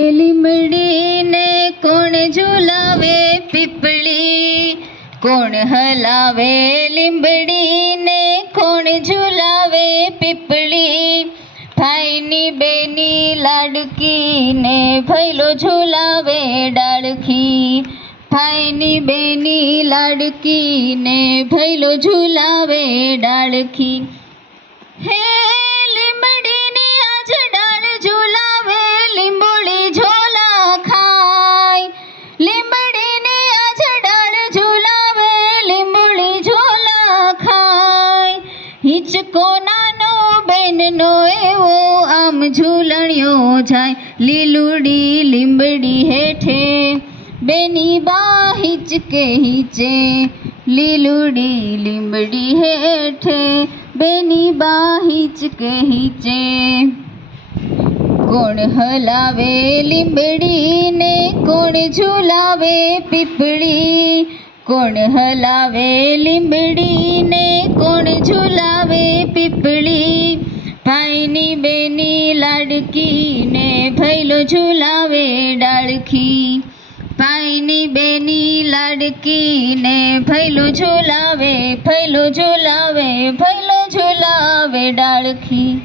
લીમડીને કોણ ઝુલાવે પીપળી? કોણ હલાવે લીંબડીને કોણ ઝુલાવે પીપળી? ભાઈની બેની લાડકીને ભૈલો ઝુલાવે ડાળખી. ભાઈની બેની લાડકીને ભૈલો ઝુલાવે ડાળખી. હે લીમડીની હિચકો નાનો બેનનો એવો આમ ઝૂલણ્યો જાય. લીલુડી લીંબડી હેઠે બેની બા હિચકે હિચે. લીલુડી લીંબડી હેઠે બેની બા હિચકે હિચે. કોણ હલાવે લીંબડીને, કોણ ઝુલાવે પીપળી? કોણ હલાવે લીંબડીને, કોણ ભાઈની બેની લાડકીને ભૈલો ઝુલાવે ડાળખી. ભાઈની બેની લાડકીને ભૈલો ઝુલાવે ભૈલો ઝુલાવે ભૈલો ઝુલાવે ડાળખી.